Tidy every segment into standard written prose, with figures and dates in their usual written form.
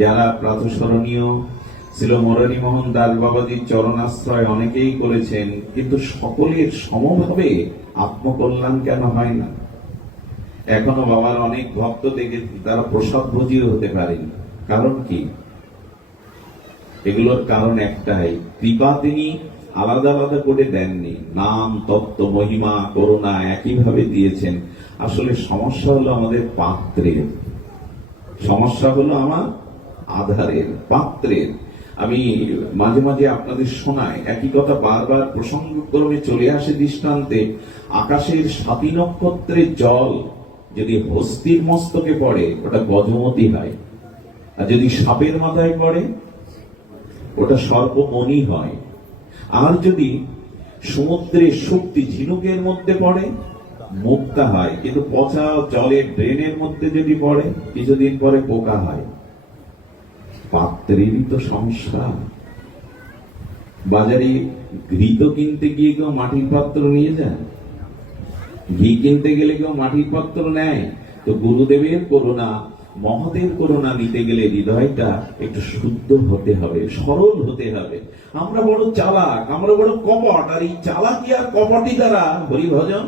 যারা প্রাতঃস্মরণীয় ছিল মুরারি মোহন দাস বাবাজির চরণাশ্রয় অনেকেই করেছেন, কিন্তু সকলের সমভাবে আত্মকল্যাণ কেন হয় না? এখনো বাবার অনেক ভক্ত দেখে তারা প্রসাদ ভোজীও হতে পারেনি। কারণ কি? এগুলোর কারণ একটাই, কৃপা তিনি আলাদা আলাদা করে দেননি। নাম, তত্ত্ব, মহিমা, করুণা একইভাবে দিয়েছেন। আসলে সমস্যা হলো আমাদের পাত্রের, সমস্যা হলো আমার আধারের, পাত্রের। আমি মাঝে মাঝে আপনাদের শোনাই একই কথা, বারবার প্রসঙ্গক্রমে চলে আসে দৃষ্টান্তে। আকাশের 7 নক্ষত্রের জল যদি হস্তির মস্তকে পড়ে ওটা গজমতি হয়, আর যদি সাপের মাথায় পড়ে ওটা সর্পমণি হয়। আর যদি সমুদ্রের শক্তি ঝিনুকের মধ্যে পড়ে মুক্তা হয়। কিন্তু পচা জলের ড্রেনের মধ্যে যদি পড়ে কিছুদিন পরে পোকা হয়। পাত্রেরই তো সমস্যা। বাজারে ঘি তো কিনতে গিয়ে কেউ মাটির পাত্র নিয়ে যায়? ঘি কিনতে গেলে কেউ মাটির পাত্র নেয়? তো গুরুদেবের করুণা, মহতের করুণা নিতে গেলে হৃদয়টা একটু শুদ্ধ হতে হবে, সরল হতে হবে। আমরা বড় চালাক, আমরা বড় কপট, আর এই চালাকি আর কপটি দ্বারা হরিভজন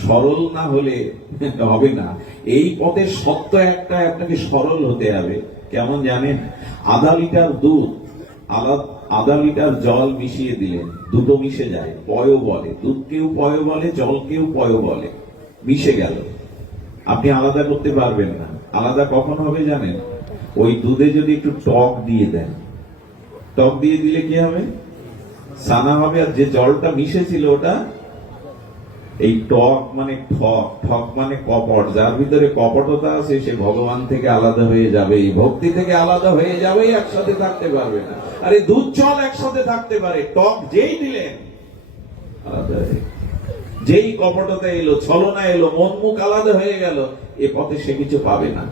সরল না হলে হবে না। এই পথের সত্য একটা, আপনাকে সরল হতে হবে। কেমন জানেন? আধা লিটার দুধ আধা লিটার জল মিশিয়ে দিলেন, দুটো মিশে যায়, পয় বলে। দুধকেও পয় বলে, জলকেও পয় বলে। মিশে গেল, আপনি আলাদা করতে পারবেন না। আলাদা কখন হবে জানেন? ওই দুধে যদি একটু টক দিয়ে দেন, টক দিয়ে দিলে কি হবে? সানা হবে। আর যে জলটা মিশেছিল ওটা, এই টক মানে ঠক, ঠক মানে কপট। যার ভিতরে কপটতা আছে সে ভগবান থেকে আলাদা হয়ে যাবে, ভক্তি থেকে আলাদা হয়ে যাবে, একসাথে থাকতে পারবে না। আরে দুধ জল একসাথে থাকতে পারে, টক যেই দিলেন আলাদা হয়ে, যেই কপটতা এলো, ছলনা এলো, মন মুখ আলাদা হয়ে গেল, এ পথে সে কিছু পাবে না।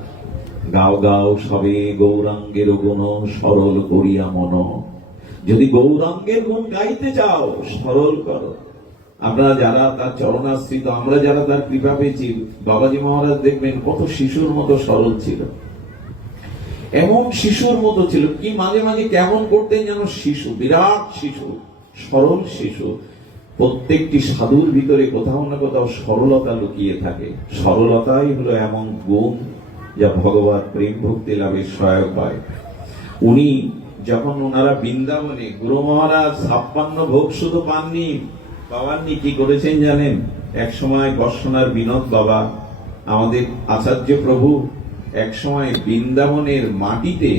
গাও গাও সবে গৌরাঙ্গের গুণ, সরল করিয়া মন। যদি গৌরাঙ্গের গুণ গাইতে চাও, সরল করো। আপনারা যারা তার চরণাশ্রিত, আমরা যারা তার কৃপা পেয়েছি, বাবাজি মহারাজ দেখবেন কত শিশুর মতো সরল ছিল। এমন শিশুর মতো ছিল কি, মাঝে মাঝে কেমন করতেন যেন শিশু, বিরাট শিশু, সরল শিশু। প্রত্যেকটি সাধুর ভিতরে কোথাও না কোথাও সরলতা লুকিয়ে থাকে। সরলতাই হলো এমন গুণ যা ভগবান প্রেম ভক্তি লাভের সহায়ক হয়। উনি যখন ওনারা বৃন্দাবনে, গুরু মহারাজ 56 ভোগ শুধু পাননি, পাওয়াননি, কি করেছেন জানেন? এক সময় বর্ষনার বিনোদ বাবা, আমাদের আচার্য প্রভু, এক সময় বৃন্দাবনের মাটিতে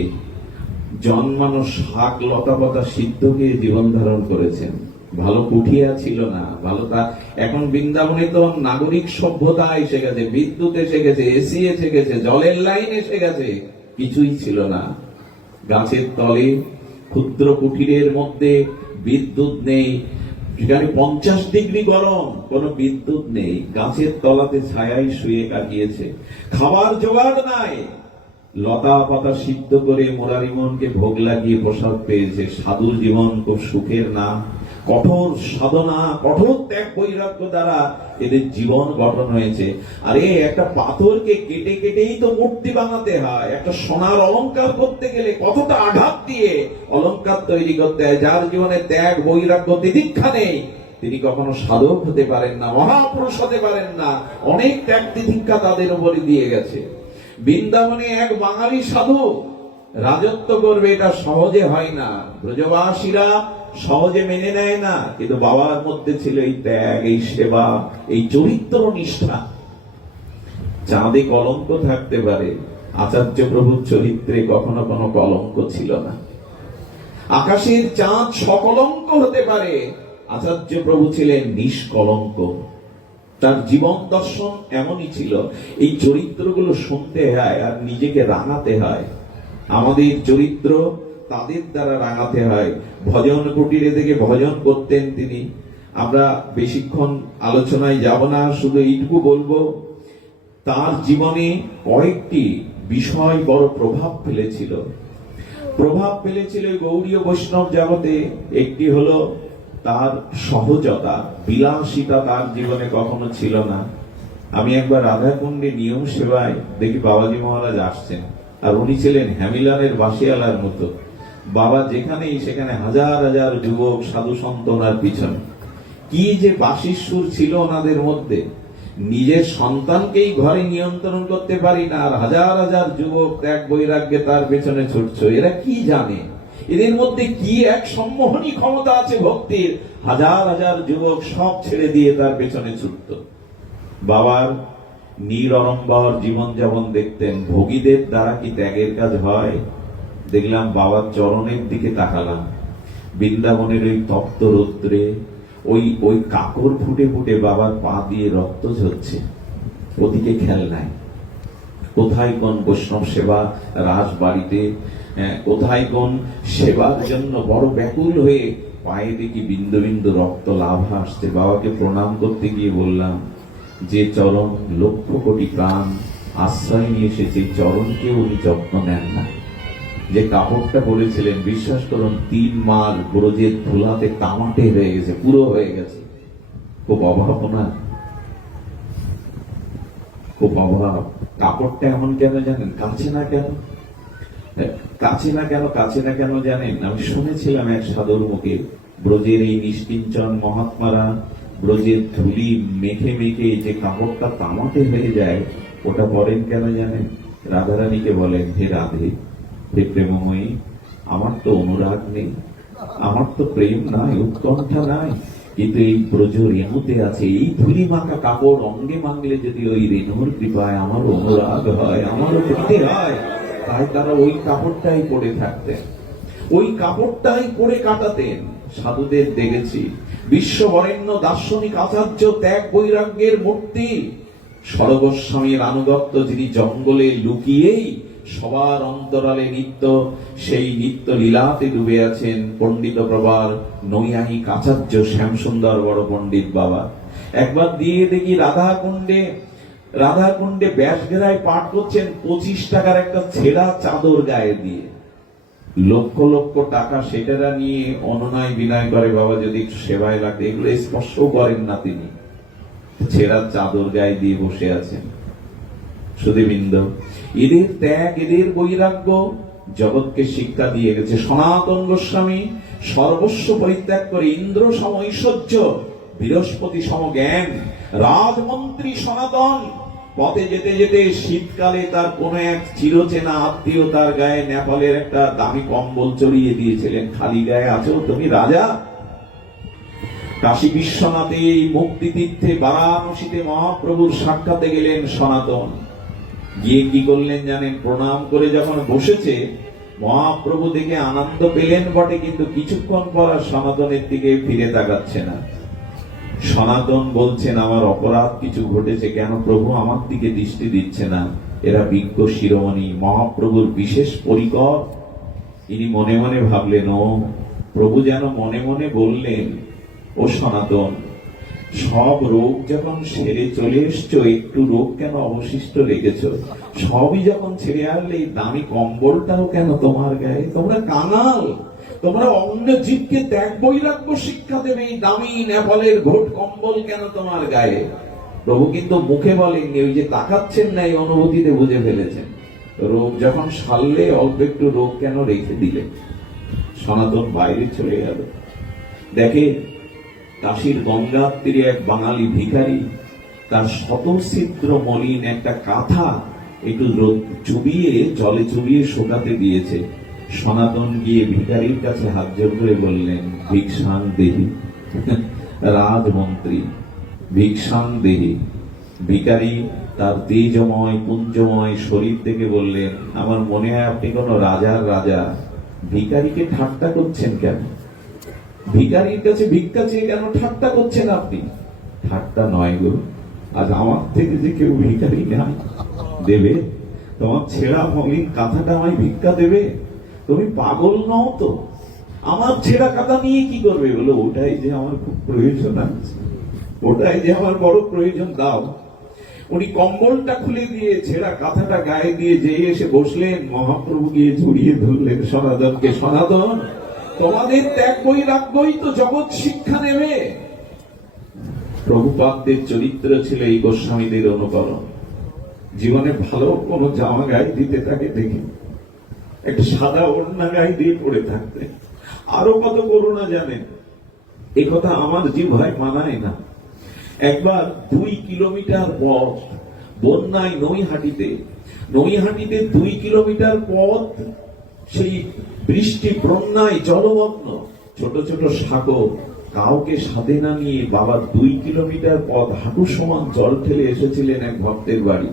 জন্মানো শাক লতা পাতা সিদ্ধ খেয়ে জীবন ধারণ করেছেন। ভালো কুঠিয়া ছিল না, ভালো তা। এখন বৃন্দাবনে তো নাগরিক সভ্যতা এসে গেছে, বিদ্যুৎ এসে গেছে, এসি এসে গেছে, জলের লাইন এসে গেছে, কিছুই ছিল না। গাছের তলে ক্ষুদ্র কুঠিরের মধ্যে বিদ্যুৎ নেই, যেখানে 50 ডিগ্রি গরম, কোন বিদ্যুৎ নেই, গাছের তলাতে ছায়ায় শুয়ে কাটিয়েছে। খাবার জোগাড় নাই, লতা পাতা সিদ্ধ করে মুরারি মোহনকে ভোগ লাগিয়ে প্রসাদ পেয়েছে। সাধুর জীবন খুব সুখের না, কঠোর সাধনা, কঠোর ত্যাগ বৈরাগ্য দ্বারা এদের জীবন গঠন হয়েছে। আরে একটা পাথরকে কেটে কেটেই তো মূর্তি বানাতে হয়। একটা সোনার অলংকার করতে গেলে কতটা আঘাত দিয়ে অলংকার তৈরি করতে হয়। যার জীবনে ত্যাগ বৈরাগ্য তিতিক্ষা নেই, তিনি কখনো সাধক হতে পারেন না, মহাপুরুষ হতে পারেন না। অনেক ত্যাগ তিতিক্ষা তাদের উপরে দিয়ে গেছে। বৃন্দাবনে এক বাঙালি সাধু রাজত্ব করবে, এটা সহজে হয় না। ব্রজবাসীরা সহজে মেনে নেয় না, কিন্তু বাবার মধ্যে ছিল এই ত্যাগ, এই সেবা, এই চরিত্র নিষ্ঠা। চাঁদে কলঙ্ক থাকতে পারে, আচার্য প্রভুর চরিত্রে কখনো কোনো কলঙ্ক ছিল না। আকাশের চাঁদ সকলঙ্ক হতে পারে, আচার্য প্রভু ছিলেন নিষ্কলঙ্ক। তার জীবন দর্শন এমনই ছিল। এই চরিত্রগুলো শুনতে হয় আর নিজেকে রাঙাতে হয়। আমাদের চরিত্র তাদের দ্বারা রাঙাতে হয়। ভজন কুটিরে থেকে ভজন করতেন তিনি। আমরা বেশিক্ষণ আলোচনায় যাব না, শুধু এইটুকু বলবো, তার জীবনে কয়েকটি বিষয় বড় প্রভাব ফেলেছিল। গৌড়ীয় বৈষ্ণব জগতে। একটি হলো তার সহজতা, বিলাসিতা তার জীবনে কখনো ছিল না। আমি একবার রাধাকুণ্ডে নিয়ম সেবায় দেখি বাবাজি মহারাজ আসছেন। আর উনি ছিলেন হ্যামিলনের বাসিয়ালার মতো। বাবা যেখানেই সেখানে হাজার হাজার যুবক সাধু সন্ত ওনার পিছনে। কি যে বাঁশির সুর ছিল ওনাদের মধ্যে, নিজের সন্তানকেই ঘরে নিয়ন্ত্রণ করতে পারি না, আর হাজার হাজার যুবক ত্যাগ বৈরাগ্যে তার পেছনে ছুটছ। এরা কি জানে এদের মধ্যে কি এক সম্মোহনী ক্ষমতা আছে ভক্তির? হাজার হাজার যুবক সব ছেড়ে দিয়ে তার পেছনে ছুটত। বাবার নিরড়ম্বর জীবন যেমন দেখতেন, ভোগীদের দ্বারা কি ত্যাগের কাজ হয়? দেখলাম বাবার চরণের দিকে তাকালাম, বৃন্দাবনের ওই তপ্ত রৌদ্রে ওই ওই কাকর ফুটে ফুটে বাবার পা দিয়ে রক্ত ঝরছে, ওদিকে খেয়াল নাই। কোথায় কোন বৈষ্ণব সেবা রাস বাড়িতে, কোথায় কোন সেবার জন্য বড় ব্যাকুল হয়ে পায়ে দেখি বিন্দু বিন্দু রক্ত লাভ আসছে। বাবাকে প্রণাম করতে গিয়ে বললাম, যে চরণ লক্ষ কোটি প্রাণ আশ্রয় নিয়ে এসেছে, চরণকে উনি যত্ন নেন না। যে কাপড়টা পরেছিলেন, বিশ্বাস করুন 3 মাস ব্রজের ধুলাতে তামাটে হয়ে গেছে, পুরো হয়ে গেছে। খুব অভাব না, খুব অভাব। কাপড়টা এমন কেন জানেন? কাছে না কেন, কাছে না কেন, কাছে না কেন জানেন? আমি শুনেছিলাম এক সাধুর মুখে, ব্রজের এই নিষ্কিঞ্চন মহাত্মারা ব্রজের ধুলি মেখে মেখে যে কাপড়টা তামাটে হয়ে যায়, ওটা পরেন কেন জানেন? রাধারানীকে বলেন, হে রাধে, হে প্রেমময়ী, আমার তো অনুরাগ নেই, আমার তো প্রেম নাই, উৎকণ্ঠা নাই, কিন্তু এই ব্রজ রেণুতে আছে, এই ধুলি মাখা কাপড় অঙ্গে মাংলে যদি ওই রেণুর কৃপায় আমার অনুরাগ হয়, আমারও পেতে হয়। তাই তারা ওই কাপড়টাই পরে থাকতেন, ওই কাপড়টাই পরে কাটাতেন। সাধুদের দেখেছি, বিশ্ববরেণ্য দার্শনিক আচার্য ত্যাগ বৈরাগ্যের মূর্তি, সরগোস্বামীর আনুগত্য, যিনি জঙ্গলে লুকিয়েই সবার অন্তরালে নিত্য সেই নিত্য লীলাতে ডুবে আছেন, পণ্ডিত প্রবার নৈয়ায়িক আচার্য শ্যামসুন্দর বড় পণ্ডিত বাবা। একবার দিয়ে দেখি রাধাকুণ্ডে ব্যাসঘেরায় পাঠ করছেন, 25 টাকার একটা ছেঁড়া চাদর গায়ে দিয়ে। লক্ষ লক্ষ টাকা সেটারা নিয়ে অনুনয় বিনয় করে, বাবা যদি একটু সেবায় লাগবে, এগুলো স্পর্শ করেন না তিনি। ছেঁড়া চাদর গায়ে দিয়ে বসে আছেন। সুধীবৃন্দ, এদের ত্যাগ, এদের বৈরাগ্য জগৎকে শিক্ষা দিয়ে গেছে। সনাতন গোস্বামী সর্বস্ব পরিত্যাগ করে ইন্দ্র সম ঐশ্বর্য, বৃহস্পতি সম জ্ঞান, রাজমন্ত্রী সনাতন, পথে যেতে যেতে শীতকালে তার কোন এক চিরচেনা আত্মীয় তার গায়ে নেপালের একটা দামি কম্বল চড়িয়ে দিয়েছিলেন, খালি গায়ে আছো তুমি রাজা। কাশী বিশ্বনাথে এই মুক্তি তীর্থে বারাণসীতে মহাপ্রভুর সাক্ষাতে গেলেন সনাতন। গিয়ে কি করলেন জানেন? প্রণাম করে যখন বসেছে, মহাপ্রভু দেখে আনন্দ পেলেন বটে, কিন্তু কিছুক্ষণ পর আর সনাতনের দিকে ফিরে তাকাচ্ছে না। সনাতন বলছেন, আমার অপরাধ কিছু ঘটেছে, কেন প্রভু আমার দিকে দৃষ্টি দিচ্ছে না? এরা বিজ্ঞ শিরোমণি, মহাপ্রভুর বিশেষ পরিকর। ইনি মনে মনে ভাবলেন, ও প্রভু যেন মনে মনে বললেন, ও সনাতন, সব রোগ যখন সেরে চলে এসছো, একটু রোগ কেন অবশিষ্ট রেখেছ? সবই যখন ছেড়ে আসলে এই দামি কম্বলটাও কেন তোমার গায়ে? তোমরা কাঙাল, তোমরা অন্য জীবকে ত্যাগ বৈরাগ্য শিক্ষা দেবে, এই দামি নেপালের ঘোট কম্বল কেন তোমার গায়ে? প্রভু কিন্তু মুখে বলেননি, ওই যে তাকাচ্ছেন না, এই অনুভূতিতে বুঝে ফেলেছেন। রোগ যখন সারলে অল্প একটু রোগ কেন রেখে দিলে? সনাতন বাইরে চলে গেল। দেখে কাশীর গঙ্গার তীরে এক বাঙালি ভিখারি, তার শতছিদ্র মলিন একটা কাঁথা একটু চুবিয়ে জলে চুবিয়ে শুকাতে দিয়েছে। সনাতন গিয়ে ভিখারির কাছে হাত জোড় করে বললেন, ভিক্ষাং দেহি। রাজমন্ত্রী, ভিক্ষাং দেহি। ভিখারি তার তেজময় পুঞ্জময় শরীর থেকে বললেন, আমার মনে হয় আপনি কোন রাজার রাজা, ভিখারিকে ঠাট্টা করছেন কেন? ভিখারির কাছে ভিক্ষা চেয়ে কেন ঠাট্টা করছেন আপনি? ঠাট্টা নয় গো, আজ আমার থেকে যে কেউ ভিখারি না দেবে, তোমার ছেঁড়া মলিন কাঁথাটা আমায় ভিক্ষা দেবে? তুমি পাগল নও তো? আমার ছেঁড়া কাঁথা নিয়ে কি করবে? বলো, ওটাই যে আমার খুব প্রয়োজন আছে, ওটাই যে আমার বড় প্রয়োজন, দাও। উনি কম্বলটা খুলে দিয়ে ছেঁড়া কাঁথাটা গায়ে দিয়ে যেই এসে বসলেন, মহাপ্রভু গিয়ে জড়িয়ে ধরলেন সনাতনকে। সনাতন, তোমাদের ত্যাগ বৈরাগ্যই তো জগৎ শিক্ষা নেবে। প্রভুপাদদের চরিত্র ছিল এই গোস্বামীদের অনুকরণ। জীবনে ভালো কোনো জামা গায়ে দিতে তাকে দেখি, একটা সাদা ওড়না গায়ে দিয়ে পড়ে থাকতে। আরো কত করুণা জানেন, এ কথা আমার জিহ্বায় মানায় না। একবার 2 কিলোমিটার পথ বন্যায় নৈহাটিতে 2 কিলোমিটার পথ সেই বৃষ্টি বন্যায় জলমগ্ন, ছোট ছোট সাগর, কাউকে সাথে না নিয়ে বাবা 2 কিলোমিটার পথ হাঁটু সমান জল ঠেলে এসেছিলেন এক ভক্তের বাড়ি।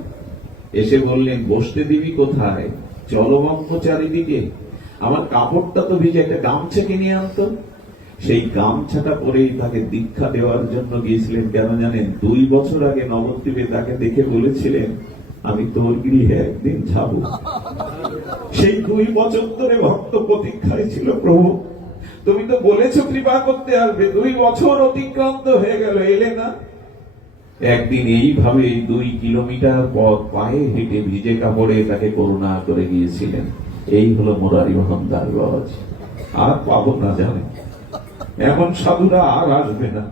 এসে বললেন, বসতে দিবি কোথায়, জলমগ্ন চারিদিকে, আমার কাপড়টা তো ভিজে, একটা গামছা কিনে আনতো। সেই গামছাটা পরেই তাকে দীক্ষা দেওয়ার জন্য গিয়েছিলেন। কেন জানেন? 2 বছর আগে নবদ্বীপে তাকে দেখে বলেছিলেন, আমি তোর গৃহে একদিন যাব। সেই 2 বছর ধরে ভক্ত প্রতীক্ষায় ছিল, প্রভু তুমি তো বলেছো কৃপা করতে আসবে, 2 বছর অতিক্রান্ত হয়ে গেল, এলে না। একদিন এইভাবে 2 কিলোমিটার পথ পায়ে হেঁটে ভিজে কাপড়ে তাকে করুণা করে গিয়েছিলেন। এই হলো মুরারি মোহন দাসবাবাজি। আর পাবো না জানেন, এমন সাধুরা আর আসবে না।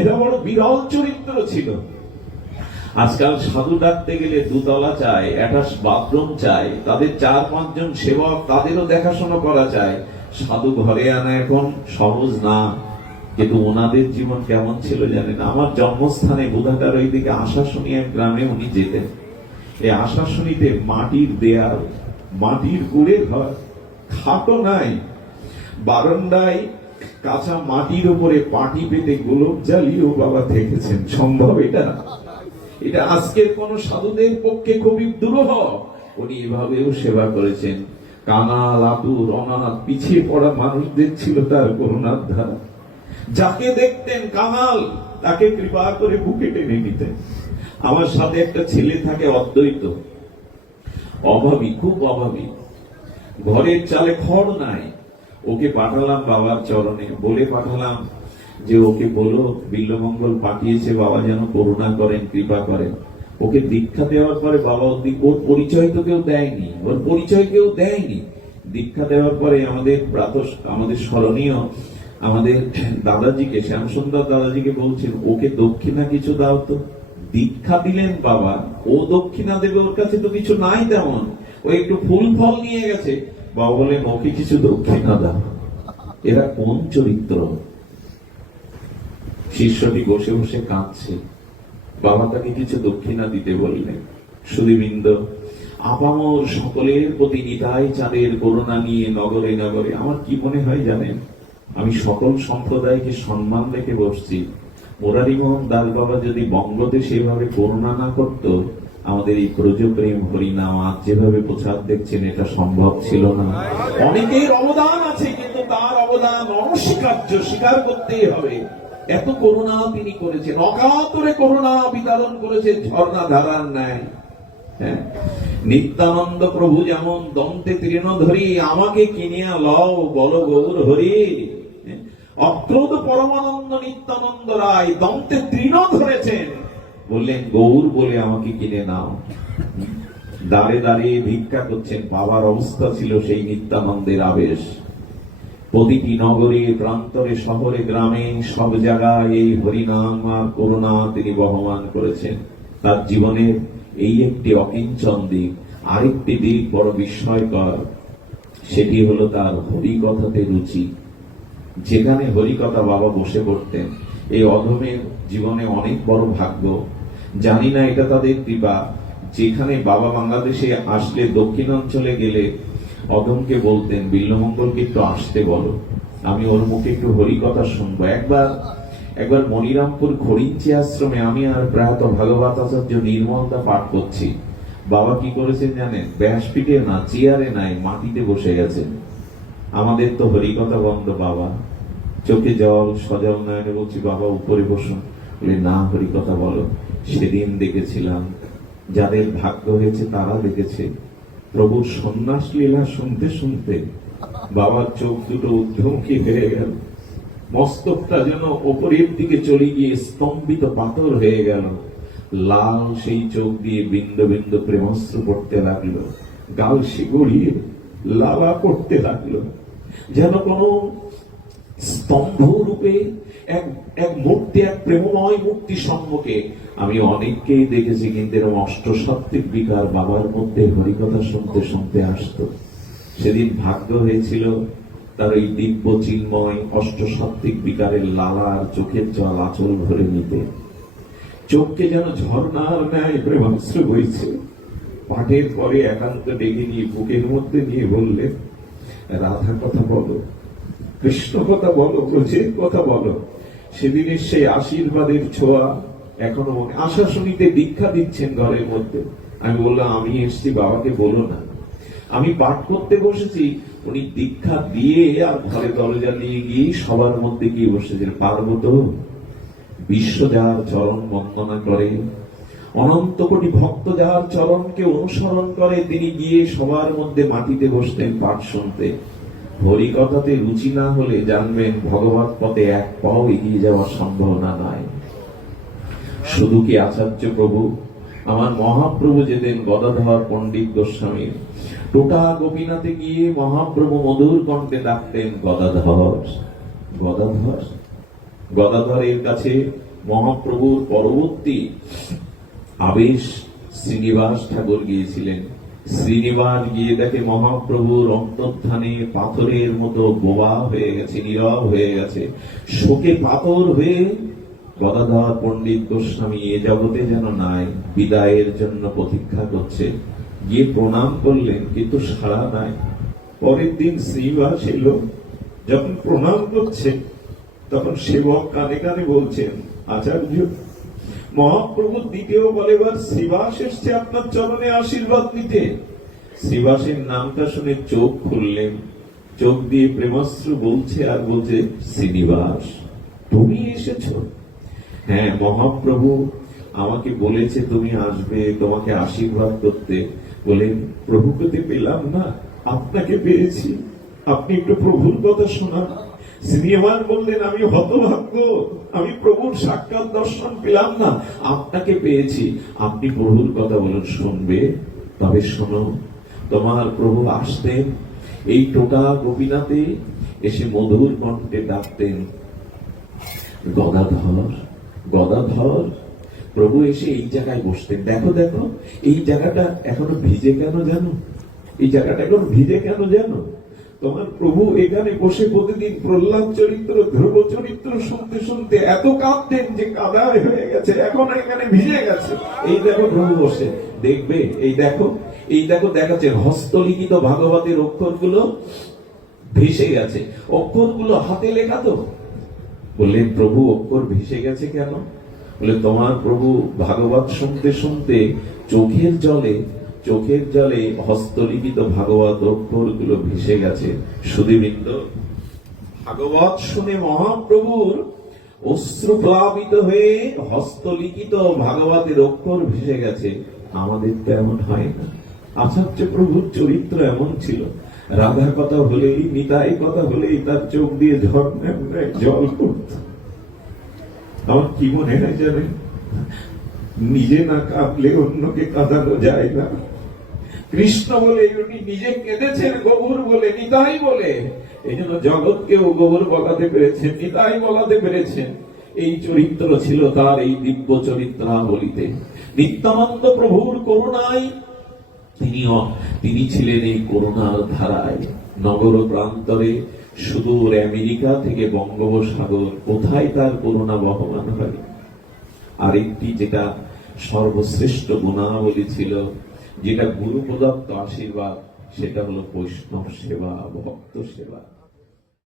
এরা বড় বিরল চরিত্র ছিল। আজকাল সাধু ডাকতে গেলে 2 তলা চাই, অ্যাটাচ বাথরুম চাই, তাদের 4-5 জন সেবক, তাদেরও দেখাশোনা করা চাই। সাধু ঘরে আনা এখন সহজ না। কিন্তু ওনাদের জীবন কেমন ছিল জানেন? আমার জন্মস্থানে বুধাটার ওইদিকে আশাশুনি এক গ্রামে উনি যেতেন। এই আশাশুনিতে মাটির দেয়াল, মাটির কুড়ে ঘর, খাটও নাই, বারান্দায় কাঁচা মাটির উপরে পাটি পেতে গোলক জ্বালিয়েও বাবা থেকেছেন। সম্ভব এটা? এটা আজকের কোন সাধুদের পক্ষে খুবই দুরূহ। উনি এভাবেও সেবা করেছেন। কাঙাল, আতুর, অনাথ, পিছিয়ে পড়া মানুষদের ছিল তার করুণার ধারা। যাকে দেখতেন কাঙাল, তাকে কৃপা করে বুকে টেনে নিতেন। আমার সাথে একটা ছেলে থাকে অদ্বৈত, অভাবী, খুব অভাবী, ঘরের চালে খড় নাই। ওকে পাঠালাম বাবার চরণে, বলে পাঠালাম যে ওকে বলো বিল্বমঙ্গল পাঠিয়েছে বাবা যেন করুণা করেন, কৃপা করেন। ওকে দীক্ষা দেওয়ার পরে বাবা ওর পরিচয় তো কেউ দেয়নি। দীক্ষা দেওয়ার পরে আমাদের স্মরণীয় আমাদের দাদাজিকে, শ্যামসুন্দর দাদাজিকে বলছেন, ওকে দক্ষিণা কিছু দাও তো। দীক্ষা দিলেন বাবা, ও দক্ষিণা দেবে, ওর কাছে তো কিছু নাই তেমন, ও একটু ফুল ফল নিয়ে গেছে। বাবা বলেন, ওকে কিছু দক্ষিণা দাও। এরা কোন চরিত্র? শিষ্যটি বসে বসে কাঁদছে, বাবা তাকে কিছু দক্ষিণা দিতে বললেন। সুধীবৃন্দ, আপামর সকলের প্রতি নিতাই চাঁদের করুণা নিয়ে নগরে নগরে, আমার কি মনে হয় জানেন, আমি সকল সম্প্রদায়কে সম্মান রেখে বসছি। মুরারি মোহন দাস বাবা যদি বঙ্গদেশে এভাবে করুণা না করত, আমাদের এই ব্রজপ্রেম হরিনাম আজ যেভাবে প্রচার দেখছেন, এটা সম্ভব ছিল না। অনেকের অবদান আছে, কিন্তু তার অবদান অনস্বীকার্য, স্বীকার করতেই হবে। এত করুণা তিনি করেছেন, অকাতরে করুণা বিতরণ করেছেন ঝর্ণা ধারার ন্যায়। নিত্যানন্দ প্রভু যেমন দন্তে তৃণধরি, আমাকে কিনিয়া লও বল গৌর হরি। অক্রোধ পরমানন্দ নিত্যানন্দ রায় দন্তে তৃণ ধরেছেন, বললেন গৌর বলে আমাকে কিনে নাও। দাঁড়ে দাঁড়িয়ে ভিক্ষা করছেন। বাবার অবস্থা ছিল সেই নিত্যানন্দের আবেশ। প্রতিটি নগরে, প্রান্তরে, শহরে, গ্রামে, সব জায়গায় এই হরিনাম আর করুণা তিনি বহমান করেছেন। তার জীবনের এই একটি অকিঞ্চন দিক। আরেকটি দিক বড় বিস্ময়কর, সেটি হলো তার হরিকথাতে রুচি। যেখানে হরিকথা বাবা বসে পড়তেন, এই অধমের জীবনে অনেক বড় ভাগ্য। জানি না এটা তাদের কৃপা। যেখানে বাবা বাংলাদেশে আসলে, দক্ষিণাঞ্চলে গেলে অধমকে বলতেন, বিল্বমঙ্গলকে একটু আসতে বলো, আমি ওর মুখে একটু হরিকথা শুনবো। একবার মনিরামপুর খড়িঞ্চি আশ্রমে আমি আর প্রয়াত ভাগবত আচার্য নির্মলদা পাঠ করছি। বাবা কি করেছেন জানেন? ব্যাসপীঠে না, চেয়ারে নাই, মাটিতে বসে গেছেন। আমাদের তো হরিকথা বন্ধ। বাবা চোখে জল, সজল নয়নে বলছি, বাবা উপরে বসুন। বলে না, হরিকথা বলো। সেদিন দেখেছিলাম, যাদের ভাগ্য হয়েছে তারা দেখেছে, প্রভুর সন্ন্যাস লীলা শুনতে শুনতে বাবার চোখ দুটো ঊর্ধ্বমুখী হয়ে গেল। মস্তকটা যেন ওপরের দিকে চলে গিয়ে স্তম্ভিত পাথর হয়ে গেল। লাল সেই চোখ দিয়ে বিন্দু বিন্দু প্রেমস্ত্র পড়তে লাগলো, গাল শিগড়িয়ে লালা পড়তে লাগলো, যেন কোন স্তম্ভ রূপে এক এক মূর্তি, এক প্রেমময় মূর্তি সম্মুখে আমি অনেককেই দেখেছি, কিন্তু এরকম অষ্টসাত্ত্বিক বিকার বাবার মধ্যে হরিকথা শুনতে শুনতে আসতো। সেদিন ভাগ্য হয়েছিল তার এই দিব্য চিন্ময় অষ্টসাত্ত্বিক বিকারের লালার চোখের জল আঁচল ভরে নিতে। চোখকে যেন ঝর্ণার ন্যায় প্রেমাশ্রু বইছে। পাঠের পরে একান্ত ডেকে নিয়ে বুকের মধ্যে নিয়ে বললেন, রাধা কথা বলো, কৃষ্ণ কথা বলো, ব্রজের কথা বলো। সেদিনের সেই আশীর্বাদের ছোঁয়া এখনো মনে। আশা শুনিতে দীক্ষা দিচ্ছেন ঘরের মধ্যে। আমি বললাম, আমি এসছি, বাবাকে বলো না। আমি পাঠ করতে বসেছি, উনি দীক্ষা দিয়ে আর ঘরে দরজা নিয়ে গিয়ে সবার মধ্যে গিয়ে বসেছেন। পারবো তো? বিশ্ব যার চরণ বন্দনা করে, অনন্ত কোটি ভক্ত যার চরণকে অনুসরণ করে, তিনি গিয়ে সবার মধ্যে মাটিতে বসতেন পাঠ শুনতে। হরিকথাতে রুচি না হলে জানবেন ভগবত পথে এক পাও এগিয়ে যাওয়ার সম্ভাবনা নাই। শুধু কি আচার্য প্রভু, আমার মহাপ্রভু যেতেন গদাধর পণ্ডিত গোস্বামীর টোটা গোপীনাথে গিয়ে মহাপ্রভু মধুর কণ্ঠে ডাকতেন, গদাধর গদাধর। গদাধরের কাছে মহাপ্রভুর পরবর্তী আবেশ শ্রীনিবাস ঠাকুর গিয়েছিলেন। শ্রীনিবাস গিয়ে দেখে মহাপ্রভুর অন্তর্ধানে পাথরের মতো বোবা হয়ে গেছে, নীরব হয়ে গেছে, শোকে পাথর হয়ে গদাধর পণ্ডিত গোস্বামী এ জগতে যেন নাই, বিদায়ের জন্য প্রতীক্ষা করছে। গিয়ে প্রণাম করলেন, কিন্তু সাড়া নাই। পরের দিন শ্রীনিবাস এলো, যখন প্রণাম করছে তখন সেবক কানে কানে বলছেন, আচার্য মহাপ্রভুর দ্বিতীয় বলেবার শ্রীবাস এসছে আপনার চরণে আশীর্বাদ নিতে। শ্রীবাসের নামটা শুনে চোখ খুললেন, চোখ দিয়ে প্রেমাশ্রু বলছে আর বলছে, শ্রীনিবাস তুমি এসেছো? হ্যাঁ, মহাপ্রভু আমাকে বলেছে তুমি আসবে, তোমাকে আশীর্বাদ করতে। বলেন, প্রভুকে তো পেলাম না, আপনাকে পেয়েছি, আপনি একটু প্রভুর কথা শোনান। শ্রীনিবাস বললেন, আমি হতভাগ্য, আমি প্রভুর সাক্ষাৎ দর্শন পেলাম না, আপনাকে পেয়েছি, আপনি প্রভুর কথা বলুন। শুনবে? তবে শোনো, তোমার প্রভু আসতেন এই টোটা গোপীনাথে, এসে মধুর কণ্ঠে ডাকতেন, গদাধর গদাধর। প্রভু এসে এই জায়গায় বসতেন। দেখো দেখো, এই জায়গাটা এখনো ভিজে কেন জানো? এই জায়গাটা এখন ভিজে কেন জানো? তোমার প্রভু এখানে বসে প্রতিদিন প্রহ্লাদ চরিত্র, ধ্রুব চরিত্র শুনতে শুনতে এত কাঁদতেন যে কাদায় হয়ে গেছে, এখন এখানে ভিজে গেছে। এই দেখো প্রভু বসে, দেখবে, এই দেখো, এই দেখো, দেখাচ্ছে হস্তলিখিত ভাগবতের অক্ষরগুলো ভেসে গেছে। অক্ষরগুলো হাতে লেখা তো। বললেন, প্রভু অক্ষর ভেসে গেছে কেন? বলে, তোমার প্রভু ভাগবত শুনতে শুনতে চোখের জলে হস্তলিখিত ভাগবত অক্ষরগুলো ভেসে গেছে। সুধীবৃন্দ, ভাগবত শুনে মহাপ্রভুর অশ্রুপ্লাবিত হয়ে হস্তলিখিত ভাগবতের অক্ষর ভেসে গেছে। আমাদের তো এমন হয় না। আচার্য প্রভুর চরিত্র এমন ছিল, রাধা কথা হলেই, নিতাই কথা হলেই তার চোখ দিয়ে ঝর্ণায় জল পড়ত। আমার কি মনে হয় জানেন, নিজে না কাঁদলে অন্যকে কাঁদানো যায় না। কৃষ্ণ বলে উনি নিজে কেঁদেছেন, গোবর বলে, নিতাই বলে, এই জন্য জগৎকেও গোবর বলাতে পেরেছেন, নিতাই বলাতে পেরেছেন। এই চরিত্র ছিল তার, এই দিব্য চরিত্রাবলীতে। নিত্যানন্দ প্রভুর করুণায় তিনি ছিলেন এই করুণার ধারায়। নগর প্রান্তরে সুদূর আমেরিকা থেকে বঙ্গোপসাগর, কোথায় তার করুণা বহমান হয়। আরেকটি যেটা সর্বশ্রেষ্ঠ গুণাবলী ছিল, যেটা গুরু প্রদত্ত আশীর্বাদ, সেটা হলো বৈষ্ণব সেবা, ভক্ত সেবা।